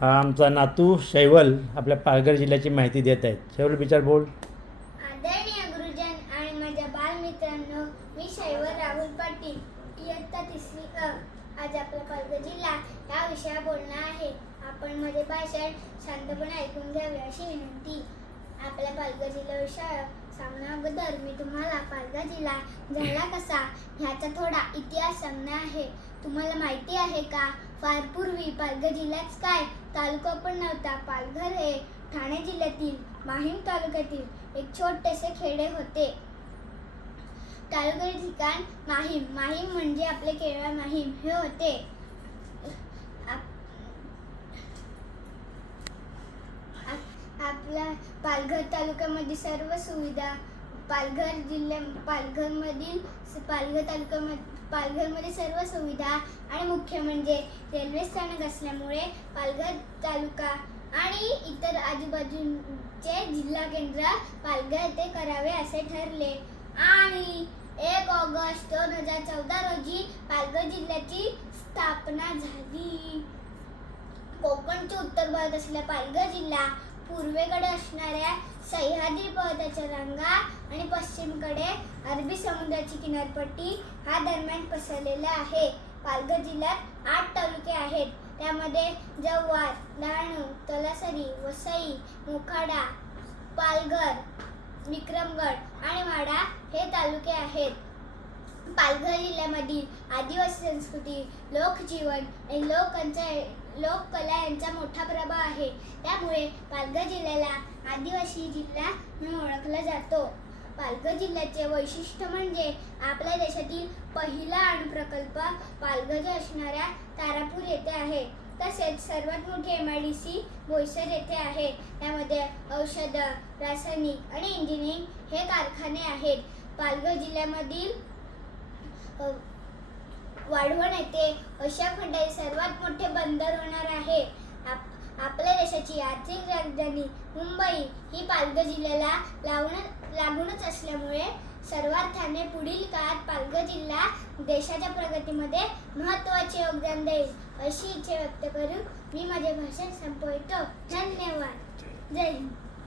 हा आमचा नातू शैवल आपल्या पालघर जिल्ह्याची माहिती देत आहेत. शैवल विचार बोल. आदरणीय गुरुजन आणि माझ्या बालमित्रांनो, मी शैवल राहुल पाटील, इयत्ता 3री अ. आज आपला पालघर जिल्हा या विषयावर बोलणार आहे. आपण माझे भाषण शांतपणे ऐकून घ्यावे अशी विनंती. आपल्या पालघर जिल्हा विषय सांगण्याअगोदर मी तुम्हाला पालघर जिल्हा झाला कसा ह्याचा थोडा इतिहास सांगणार आहे. तुम्हाला माहिती आहे का, फार पूर्वी पालघर जिल्ह्याच काय तालुका पण नव्हता. पालघर हे ठाणे जिल्ह्यातील माहीम तालुक्यातील एक छोटेसे खेडे होते. तालुक्याचे ठिकाण माहीम म्हणजे आपले केरळ माहीम हे होते. आपल्या पालघर तालुक्यामध्ये सर्व सुविधा पालघरमध्ये सर्व सुविधा आणि मुख्य म्हणजे रेल्वे स्थानक असल्यामुळे पालघर तालुका आणि इतर आजूबाजूचे जिल्हा केंद्र पालघर येथे करावे असे ठरले आणि 1 ऑगस्ट 2014 रोजी पालघर जिल्ह्याची स्थापना झाली. कोकणच्या उत्तर भागात असलेला पालघर जिल्हा, पूर्वेकडे असणाऱ्या सह्याद्री पर्वताच्या रांगा आणि पश्चिमेकडे अरबी समुद्राची किनारपट्टी हा दरम्यान पसरलेला आहे. पालघर जिल्ह्यात 8 तालुके आहेत. त्यामध्ये जव्हार, डहाणू, तलासरी, वसई, मोखाडा, पालघर, विक्रमगड आणि माढा हे तालुके आहेत. पालघर जिल्ह्यामधील आदिवासी संस्कृती, लोकजीवन आणि लोककला यांचा मोठा प्रभाव आहे. त्यामुळे पालघर जिल्ह्याला आदिवासी जिल्हा म्हणून ओळखला जातो. पालघर जिल्ह्याचे वैशिष्ट्य म्हणजे आपल्या देशातील पहिला अणुप्रकल्प पालघर असणाऱ्या तारापूर येथे आहे. तसेच सर्वात मोठी MIDC बोईसर येथे आहे. त्यामध्ये औषध, रासायनिक आणि इंजिनिअरिंग हे कारखाने आहेत. पालघर जिल्ह्यामधील वाढवण येथे आशिया खंडातील सर्वात मोठे बंदर होणार आहे. आपल्या देशाची आर्थिक राजधानी मुंबई ही पालघर जिल्ह्याला लागूनच असल्यामुळे सर्वार्थाने पुढील काळात पालघर जिल्हा देशाच्या प्रगतीमध्ये महत्त्वाचे योगदान देईल अशी इच्छा व्यक्त करून मी माझे भाषण संपवितो. धन्यवाद. जय हिंद.